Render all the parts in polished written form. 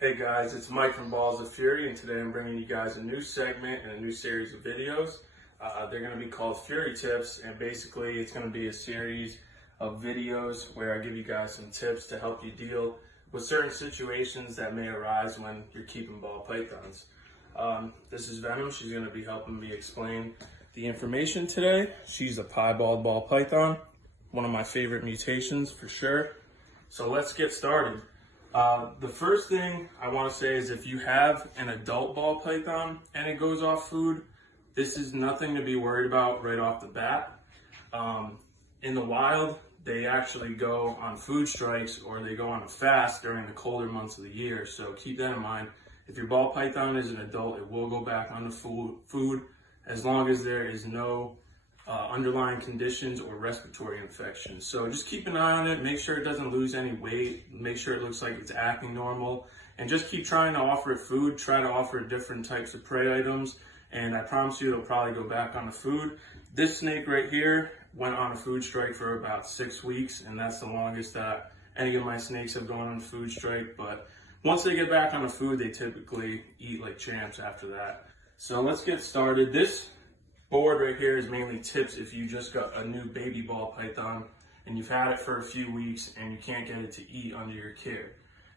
Hey guys, it's Mike from Balls of Fury, and today I'm bringing you guys a new segment and a new series of videos. They're going to be called Fury Tips, and basically it's going to be a series of videos where I give you guys some tips to help you deal with certain situations that may arise when you're keeping ball pythons. This is Venom. She's going to be helping me explain the information today. She's a piebald ball python, one of my favorite mutations for sure. So let's get started. The first thing I want to say is if you have an adult ball python and it goes off food, this is nothing to be worried about right off the bat. In the wild, they actually go on food strikes or they go on a fast during the colder months of the year. So keep that in mind. If your ball python is an adult, it will go back on the food as long as there is no underlying conditions or respiratory infections. So just keep an eye on it, make sure it doesn't lose any weight, make sure it looks like it's acting normal, and just keep trying to offer it food, try to offer it different types of prey items, and I promise you it'll probably go back on the food. This snake right here went on a food strike for about 6 weeks, and that's the longest that any of my snakes have gone on a food strike, but once they get back on the food, they typically eat like champs after that. So let's get started. This board right here is mainly tips if you just got a new baby ball python and you've had it for a few weeks and you can't get it to eat under your care.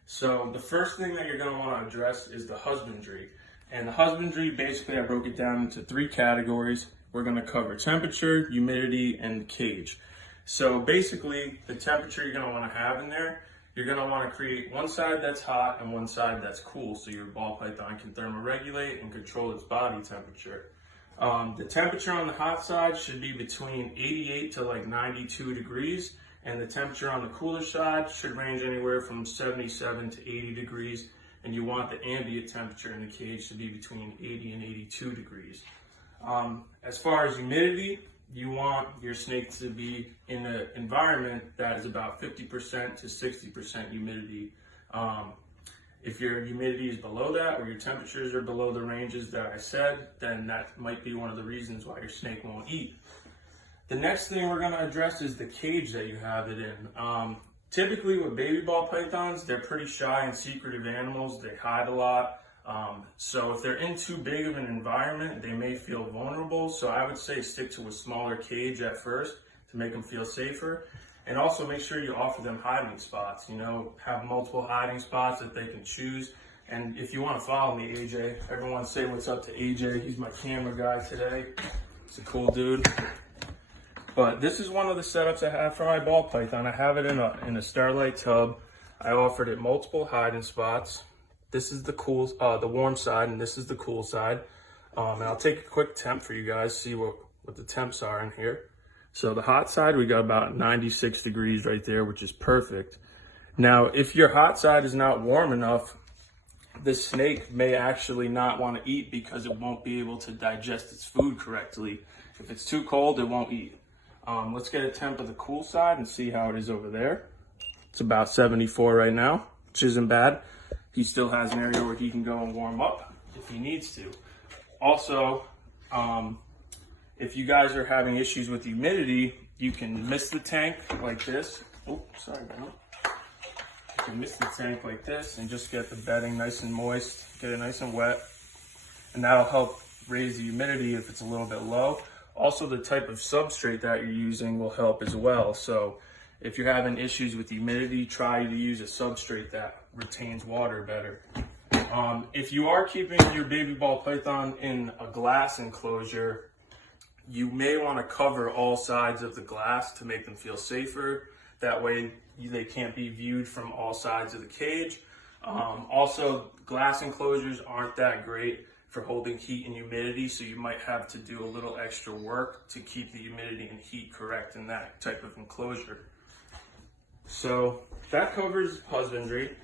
So the first thing that you're going to want to address is the husbandry. And the husbandry, basically I broke it down into 3 categories. We're going to cover temperature, humidity, and the cage. So basically the temperature you're going to want to have in there, you're going to want to create one side that's hot and one side that's cool so your ball python can thermoregulate and control its body temperature. The temperature on the hot side should be between 88 to like 92 degrees, and the temperature on the cooler side should range anywhere from 77 to 80 degrees, and you want the ambient temperature in the cage to be between 80 and 82 degrees. As far as humidity, you want your snake to be in an environment that is about 50% to 60% humidity. If your humidity is below that or your temperatures are below the ranges that I said, then that might be one of the reasons why your snake won't eat. The next thing we're going to address is the cage that you have it in. Typically with baby ball pythons, they're pretty shy and secretive animals. They hide a lot. So if they're in too big of an environment, they may feel vulnerable. So I would say stick to a smaller cage at first to make them feel safer. And also make sure you offer them hiding spots, have multiple hiding spots that they can choose. And if you want to follow me, AJ, everyone say what's up to AJ. He's my camera guy today. He's a cool dude. But this is one of the setups I have for my ball python. I have it in a Starlight tub. I offered it multiple hiding spots. This is the warm side, and this is the cool side. And I'll take a quick temp for you guys, see what the temps are in here. So the hot side, we got about 96 degrees right there, which is perfect. Now, if your hot side is not warm enough, the snake may actually not want to eat because it won't be able to digest its food correctly. If it's too cold, it won't eat. Let's get a temp of the cool side and see how it is over there. It's about 74 right now, which isn't bad. He still has an area where he can go and warm up if he needs to. Also, if you guys are having issues with humidity, you can mist the tank like this. Oh, sorry, man. You can mist the tank like this and just get the bedding nice and moist, get it nice and wet. And that'll help raise the humidity if it's a little bit low. Also, the type of substrate that you're using will help as well. So if you're having issues with humidity, try to use a substrate that retains water better. If you are keeping your baby ball python in a glass enclosure, you may want to cover all sides of the glass to make them feel safer. That way they can't be viewed from all sides of the cage. Also, glass enclosures aren't that great for holding heat and humidity, so you might have to do a little extra work to keep the humidity and heat correct in that type of enclosure. So that covers husbandry.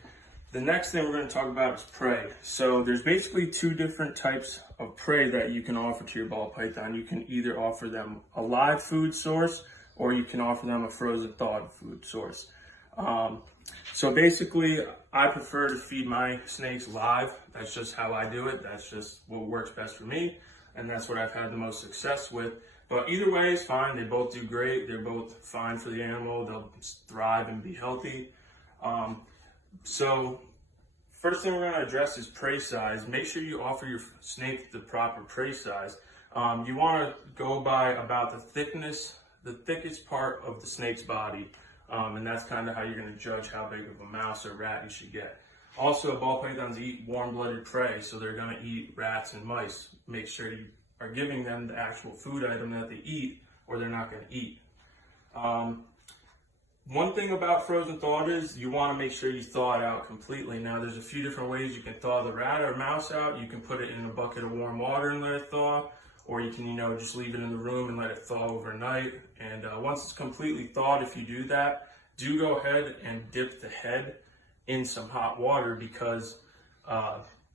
The next thing we're going to talk about is prey. So there's basically 2 different types of prey that you can offer to your ball python. You can either offer them a live food source or you can offer them a frozen thawed food source. So basically, I prefer to feed my snakes live. That's just how I do it. That's just what works best for me, and that's what I've had the most success with. But either way is fine. They both do great. They're both fine for the animal. They'll thrive and be healthy. So first thing we're going to address is prey size. Make sure you offer your snake the proper prey size. You want to go by about the thickest part of the snake's body, and that's kind of how you're going to judge how big of a mouse or rat you should get. Also, ball pythons eat warm-blooded prey, so they're going to eat rats and mice. Make sure you are giving them the actual food item that they eat, or they're not going to eat. One thing about frozen thawed is you want to make sure you thaw it out completely. Now, there's a few different ways you can thaw the rat or mouse out. You can put it in a bucket of warm water and let it thaw, or you can, just leave it in the room and let it thaw overnight. And once it's completely thawed, if you do that, do go ahead and dip the head in some hot water, because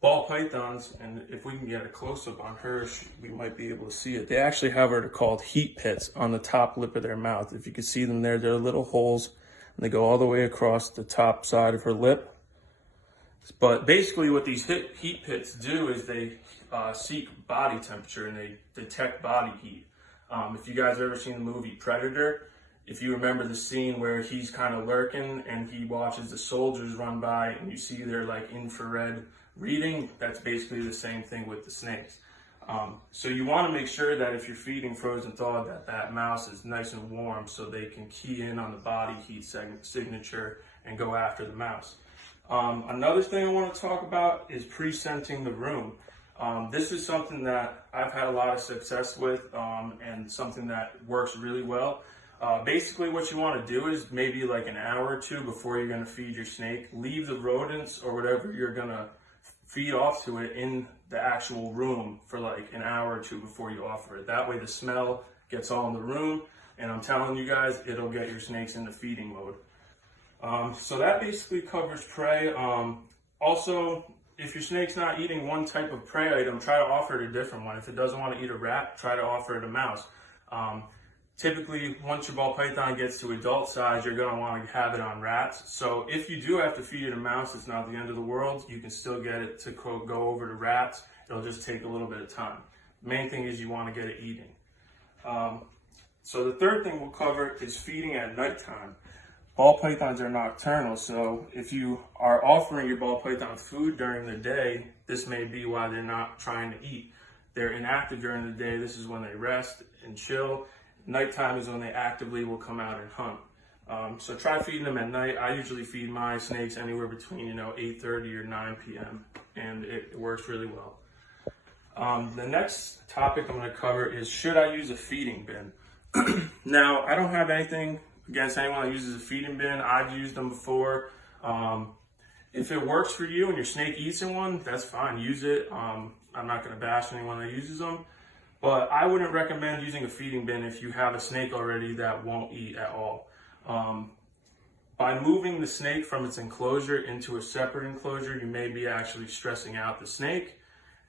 ball pythons, and if we can get a close-up on her, we might be able to see it. They actually have what are called heat pits on the top lip of their mouth. If you can see them there, they're little holes, and they go all the way across the top side of her lip. But basically what these heat pits do is they seek body temperature, and they detect body heat. If you guys have ever seen the movie Predator, if you remember the scene where he's kind of lurking and he watches the soldiers run by and you see their like infrared reading, that's basically the same thing with the snakes. So you want to make sure that if you're feeding frozen thawed, that mouse is nice and warm so they can key in on the body heat signature and go after the mouse. Another thing I want to talk about is pre-scenting the room. This is something that I've had a lot of success with, and something that works really well. Basically what you want to do is maybe like an hour or two before you're going to feed your snake, leave the rodents or whatever you're going to feed off to it in the actual room for like an hour or two before you offer it. That way the smell gets all in the room, and I'm telling you guys, it'll get your snakes into feeding mode. So that basically covers prey. Also, if your snake's not eating one type of prey item, try to offer it a different one. If it doesn't want to eat a rat, try to offer it a mouse. Typically, once your ball python gets to adult size, you're going to want to have it on rats. So if you do have to feed it a mouse, it's not the end of the world. You can still get it to go over to rats. It'll just take a little bit of time. The main thing is you want to get it eating. So the third thing we'll cover is feeding at nighttime. Ball pythons are nocturnal, so if you are offering your ball python food during the day, this may be why they're not trying to eat. They're inactive during the day. This is when they rest and chill. Nighttime is when they actively will come out and hunt. So try feeding them at night. I usually feed my snakes anywhere between 8:30 or 9 p.m. and it works really well. The next topic I'm going to cover is, should I use a feeding bin? Now, I don't have anything against anyone that uses a feeding bin. I've used them before. If it works for you and your snake eats in one, that's fine. Use it. I'm not going to bash anyone that uses them. But I wouldn't recommend using a feeding bin if you have a snake already that won't eat at all. By moving the snake from its enclosure into a separate enclosure, you may be actually stressing out the snake,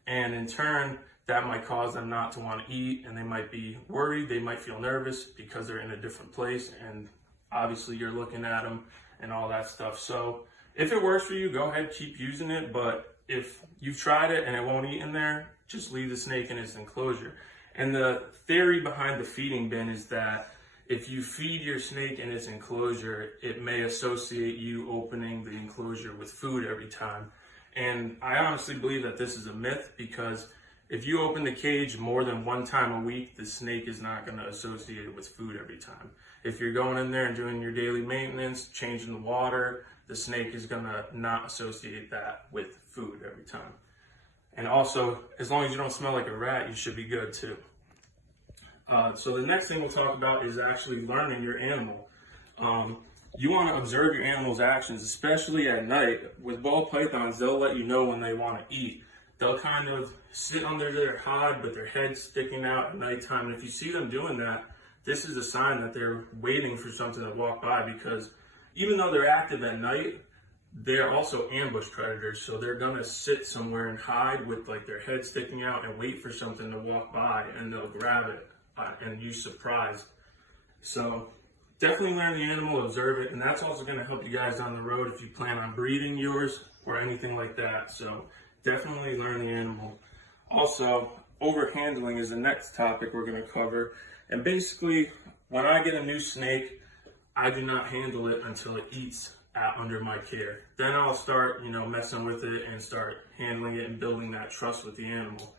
and in turn, that might cause them not to want to eat, and they might be worried, they might feel nervous because they're in a different place, and obviously you're looking at them and all that stuff. So if it works for you, go ahead, keep using it, but if you've tried it and it won't eat in there, just leave the snake in its enclosure. And the theory behind the feeding bin is that if you feed your snake in its enclosure, it may associate you opening the enclosure with food every time. And I honestly believe that this is a myth, because if you open the cage more than one time a week, the snake is not going to associate it with food every time. If you're going in there and doing your daily maintenance, changing the water, the snake is going to not associate that with food every time. And also, as long as you don't smell like a rat, you should be good too. So the next thing we'll talk about is actually learning your animal. You want to observe your animal's actions, especially at night. With ball pythons, they'll let you know when they want to eat. They'll kind of sit under their hide, but their head's sticking out at nighttime. And if you see them doing that, this is a sign that they're waiting for something to walk by, because even though they're active at night, they're also ambush predators. So they're going to sit somewhere and hide with like their head sticking out and wait for something to walk by, and they'll grab it and use surprise. So definitely learn the animal, observe it, and that's also going to help you guys down the road if you plan on breeding yours or anything like that. So definitely learn the animal. Also, overhandling is the next topic we're going to cover. And basically, when I get a new snake, I do not handle it until it eats under my care. Then I'll start, messing with it and start handling it and building that trust with the animal.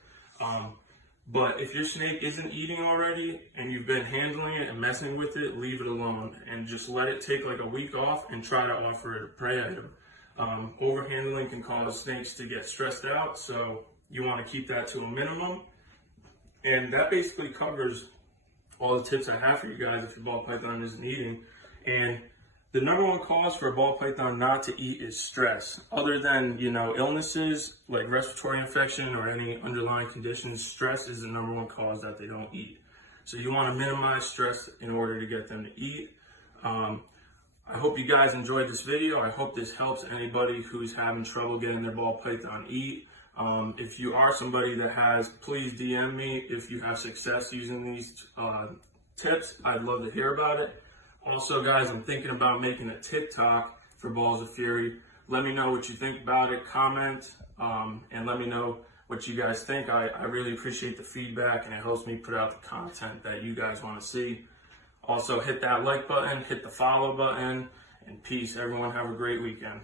But if your snake isn't eating already and you've been handling it and messing with it, leave it alone and just let it take like a week off and try to offer it a prey item. Overhandling can cause snakes to get stressed out, so you want to keep that to a minimum. And that basically covers all the tips I have for you guys if your ball python isn't eating. And the number one cause for a ball python not to eat is stress. Other than, illnesses like respiratory infection or any underlying conditions, stress is the number one cause that they don't eat. So you want to minimize stress in order to get them to eat. I hope you guys enjoyed this video. I hope this helps anybody who's having trouble getting their ball python eat. If you are somebody that has, please DM me if you have success using these tips. I'd love to hear about it. Also, guys, I'm thinking about making a TikTok for Balls of Fury. Let me know what you think about it, comment, and let me know what you guys think. I really appreciate the feedback, and it helps me put out the content that you guys want to see. Also, hit that like button, hit the follow button, and peace. Everyone have a great weekend.